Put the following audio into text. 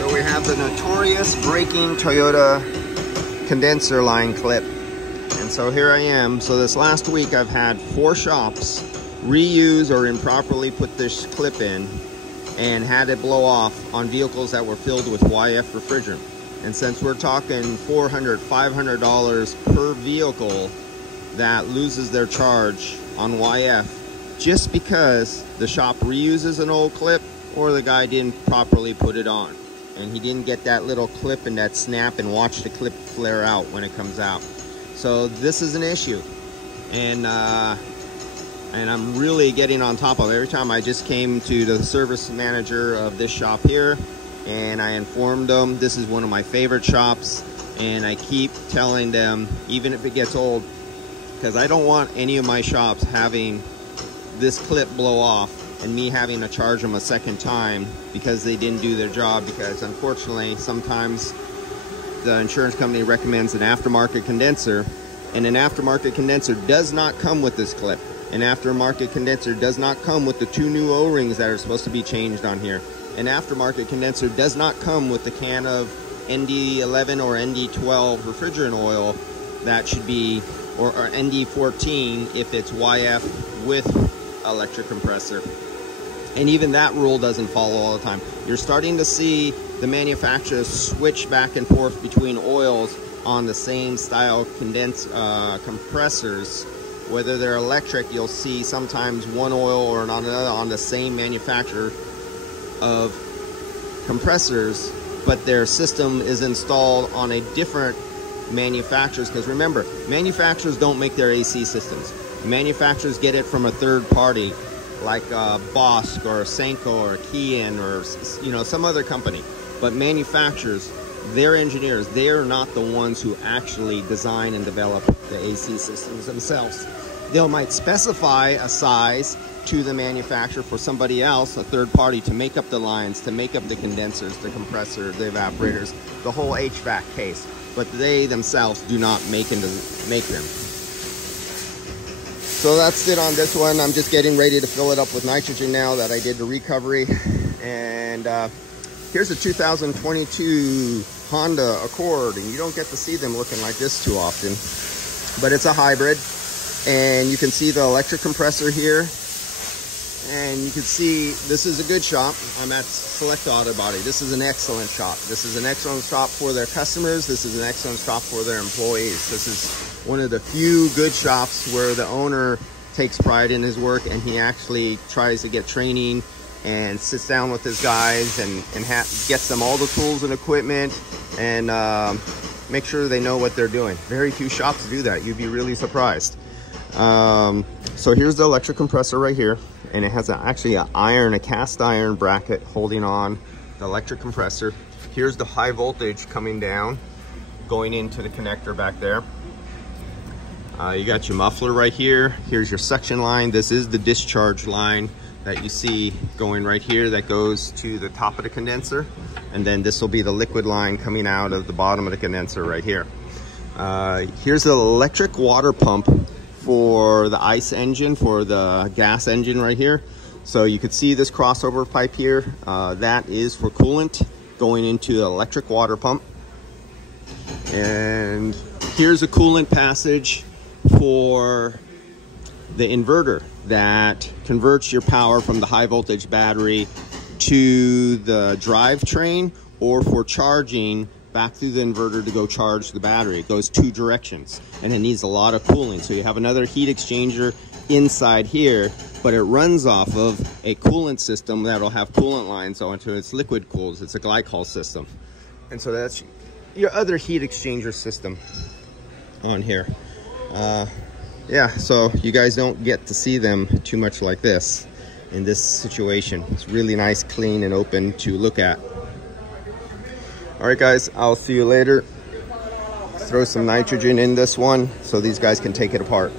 So we have the notorious breaking Toyota condenser line clip. And so here I am. So this last week I've had 4 shops reuse or improperly put this clip in and had it blow off on vehicles that were filled with YF refrigerant. And since we're talking $400, $500 per vehicle that loses their charge on YF just because the shop reuses an old clip or the guy didn't properly put it on and he didn't get that little clip and that snap and watch the clip flare out when it comes out. So this is an issue, and I'm really getting on top of it. Every time I just came to the service manager of this shop here and I informed them this is one of my favorite shops, and I keep telling them even if it gets old, because I don't want any of my shops having this clip blow off and me having to charge them a second time because they didn't do their job, because unfortunately sometimes the insurance company recommends an aftermarket condenser, and an aftermarket condenser does not come with this clip. An aftermarket condenser does not come with the 2 new O-rings that are supposed to be changed on here. An aftermarket condenser does not come with the can of ND11 or ND12 refrigerant oil that should be, or ND14 if it's YF with electric compressor. And even that rule doesn't follow all the time. You're starting to see the manufacturers switch back and forth between oils on the same style compressors. Whether they're electric, you'll see sometimes one oil or another on the same manufacturer of compressors, but their system is installed on a different manufacturers, because remember, manufacturers don't make their AC systems. Manufacturers get it from a third party like Bosch or Senko or Kian or some other company. But manufacturers, their engineers, they are not the ones who actually design and develop the AC systems themselves. They might specify a size to the manufacturer for somebody else, a third party, to make up the lines, to make up the condensers, the compressors, the evaporators, the whole HVAC case. But they themselves do not make them. So that's it on this one. I'm just getting ready to fill it up with nitrogen now that I did the recovery. And here's a 2022 Honda Accord, and you don't get to see them looking like this too often. But it's a hybrid, and you can see the electric compressor here. And you can see this is a good shop. I'm at Select Auto Body. This is an excellent shop. This is an excellent shop for their customers. This is an excellent shop for their employees. This is one of the few good shops where the owner takes pride in his work and he actually tries to get training and sits down with his guys and gets them all the tools and equipment and make sure they know what they're doing. Very few shops do that. You'd be really surprised. So here's the electric compressor right here, and it has actually a cast iron bracket holding on the electric compressor. Here's the high voltage coming down, going into the connector back there. You got your muffler right here. Here's your suction line. This is the discharge line that you see going right here that goes to the top of the condenser. And then this will be the liquid line coming out of the bottom of the condenser right here. Here's the electric water pump for the ICE engine, for the gas engine right here. So you could see this crossover pipe here. That is for coolant going into the electric water pump. And here's a coolant passage for the inverter that converts your power from the high voltage battery to the drivetrain, or for charging back through the inverter to go charge the battery. It goes 2 directions and it needs a lot of cooling. So you have another heat exchanger inside here, but it runs off of a coolant system that'll have coolant lines onto its liquid cools. It's a glycol system. And so that's your other heat exchanger system on here. Yeah, so you guys don't get to see them too much like this in this situation. It's really nice, clean, and open to look at. All right, guys, I'll see you later. Throw some nitrogen in this one so these guys can take it apart.